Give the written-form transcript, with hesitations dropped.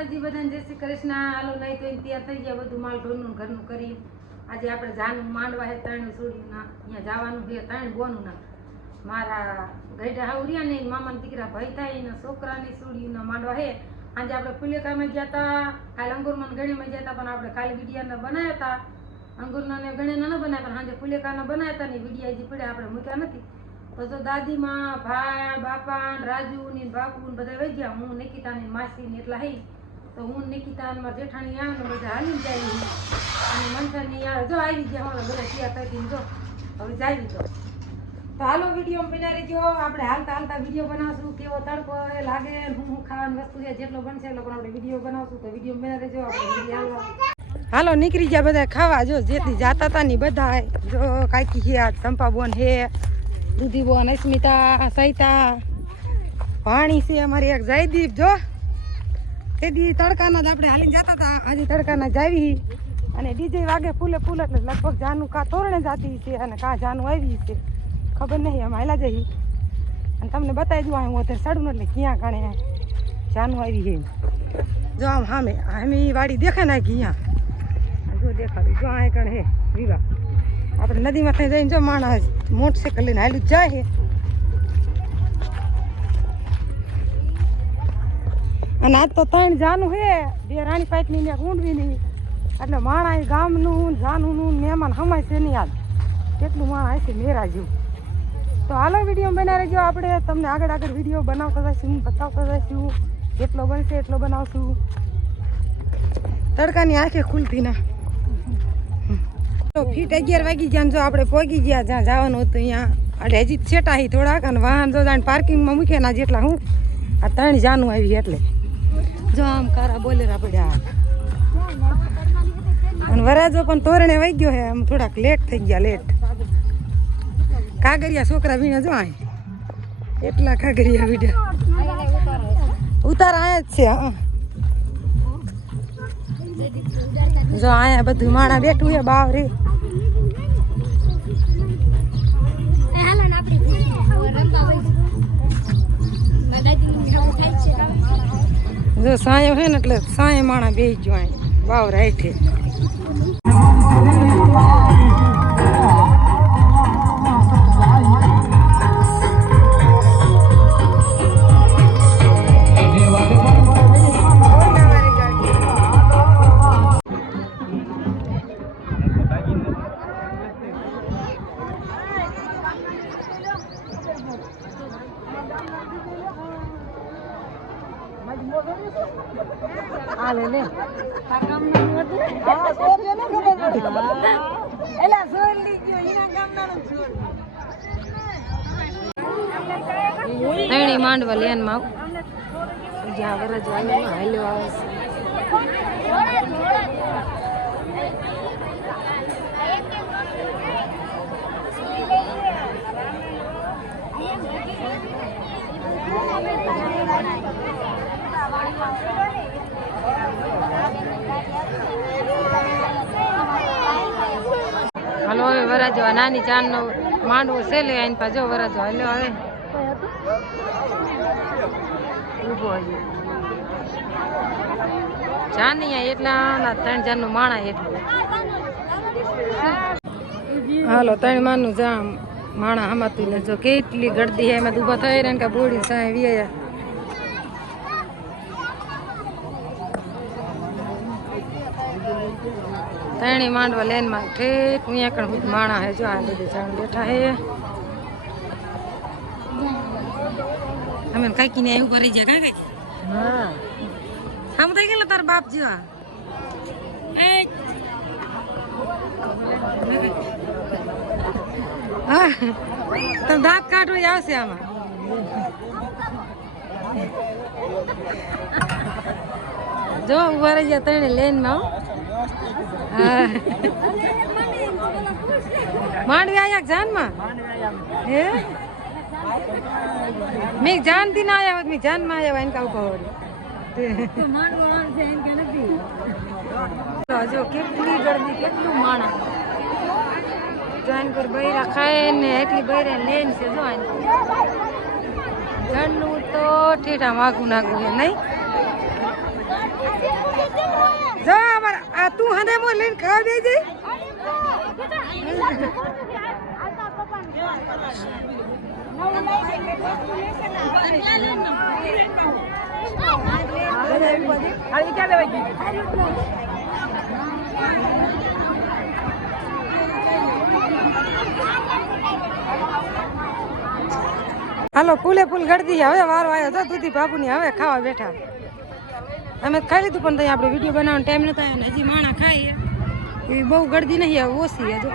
માતાજી બધાને જય શ્રી કૃષ્ણ. હાલો નહીં તો તૈયાર થઈ ગયા બધું માલ ઢોરનું ઘરનું કરી. આજે આપણે જાનું માંડવા હે ત્રણ છોડીના અહીંયા જવાનું છે ત્રણ બોનું ના મારા ગઈડા હાવરિયા ને મામાના દીકરા ભાઈ થાય એના છોકરાની છોડીના માંડવા હે. આજે આપણે ફુલેકામાં ગયા હતા, કાલે અંગુરમાં ગણીમાં ગયા હતા, પણ આપણે કાલે વિડીયાના બનાવ્યા હતા. અંગુરના ને ગણીના ન બનાવ્યા, પણ આજે ફુલેકાના બનાવ્યા હતા ને વિડીયા હજી પડ્યા આપણે મૂક્યા નથી. તો જો દાદીમાં ભાઈ બાપા રાજુ ને બાપુ ને બધા વહી ગયા. હું નિકિતા ની માસી ને એટલા હઈ. તો હું નિકિતા ને જેઠાણી આવે ને બધા હાલી જાય અને મંથની આવે જો આવી ગયા હવે બધા તૈયાર કરી જો હવે જાવી તો હાલો વિડીયો બના રહેજો. આપણે હાલતા હાલતા વિડીયો બનાવશું, કેવો તડકો લાગે હું ખાવાની વસ્તુ છે જેટલો બનશે એટલો પણ આપણે વિડીયો બનાવશું. તો વિડીયો બના રહેજો. આપણે હાલો નીકળી ગયા બધા ખાવા. જો જેથી જાતા હતા ને બધા જો કાકી છે, આ ચંપા બોન હે, દૂધી બોન, અસ્મિતા, સૈતા, પાણી છે અમારી એક જયદીપ. જો તેદી તડકાના જ આપણે હાલીને જતા હતા, આજે તડકાના જાવી અને ડીજે વાગે ફૂલે ફૂલ એટલે લગભગ જાનું કા તોરણે જાતી છે અને કા જાનું આવી છે ખબર નહીં. અમે હાલા જઈ અને તમને બતાવી દઉં. હું અત્યારે ચડું એટલે ક્યાં કાણે જાનું આવી છે. જો આમ સામે આમ વાડી દેખાય ને ક્યાં જો દેખાડું. જો આ કણ હે વિવાહ. આપણે નદીમાં થઈ જઈને જો માણસ મોટરસાઇકલ લઈને હાલું જ જાય છે. અને આજ તો ત્રણ જાનું હે, બે રાણી પાઇટની ને ઊંડવીની, એટલે માણા ગામનું જાનુંનું મહેમાન હમાય છે નહીં. યાદ કેટલું માણા હશે મેરા જેવું. તો હાલો વિડીયો બનાવી રહેજો. આપણે તમને આગળ આગળ વિડીયો બનાવતા જઈશું, બતાવતા જઈશું. જેટલો બનશે એટલો બનાવશું. તડકાની આંખે ખુલતી ના. ફીટ 11 વાગી ગયા. જો આપણે પહોંચી ગયા જ્યાં જવાનું હતું અહીંયા. હજી છેટા હી થોડાક અને વાહન જો જાણે પાર્કિંગમાં મૂકે ના જેટલા હું આ ત્રણ જાનું આવી એટલે જો આમ કારા બોલેરા પડ્યા. અને વરાજો પણ તોરણે વહી ગયો હે. આમ થોડાક લેટ થઈ ગયા. લેટ કાગરિયા છોકરા વીણા જો આ એટલા કાગરિયા વીડ્યા. ઉતારા આયા જ છે. હા જો આયા બધું માણા બેઠું છે બાવરી. જો સાયો છે ને એટલે સાય માણા બેસી ગયો અહીં બાવરા હેઠે. માંડવા લેન માં જ્યાં વરજ હાલ્યો આવે હાલો હવે વરાજો નાની ચાંદ નો માંડવો છે લે આઈને પાછો વરાજો હાલ્યો આવે ઉભો જાની એટલા ત્રણ જાન નું માણા એટલું. હાલો ત્રણ માનું જામ માણા હમાતું ને જો કેટલી ગળદી હે એમાં ઉભા થઈ રહ્યા ને કે બોડી સાય વિયા ત્રણેય માંડવા લેન માં ઠેક અહીંયા કણ માણા હે. જો આ બધે જાણ બેઠા હે. અમે કાકી ને એવું કરી જાય કાકી. હા આમ થઈ ગયેલા તાર બાપ જેવા. હા તો દાંત કાઢવું આવશે આમાં. જો ઉભા રહી ગયા ત્રણે લેન માં. હા માંડવી આયા જાન માં હે મેં જાનથી ના આવ્યા મેં જાન માં આવ્યા એને કાઉ જો કેટલી ગરમી કેટલું માણા જોઈન કર બૈરા ખાય ને એટલી બૈરા લેન છે. જોઈન જણનું તો ઠેઠા માગું નાગું હે નહીં. ખાવા દે છે હાલો ફૂલે ફૂલ ગળદી હવે વારો આવ્યો તો દૂધી બાબુની હવે ખાવા બેઠા અમે ખાઈ લીધું પણ ત્યાં આપણે વિડીયો બનાવવાનો ટાઈમ નતો આવ્યો હજી માણા ખાઈએ એવી બહુ ગળદી નહીં ઓછી હજુ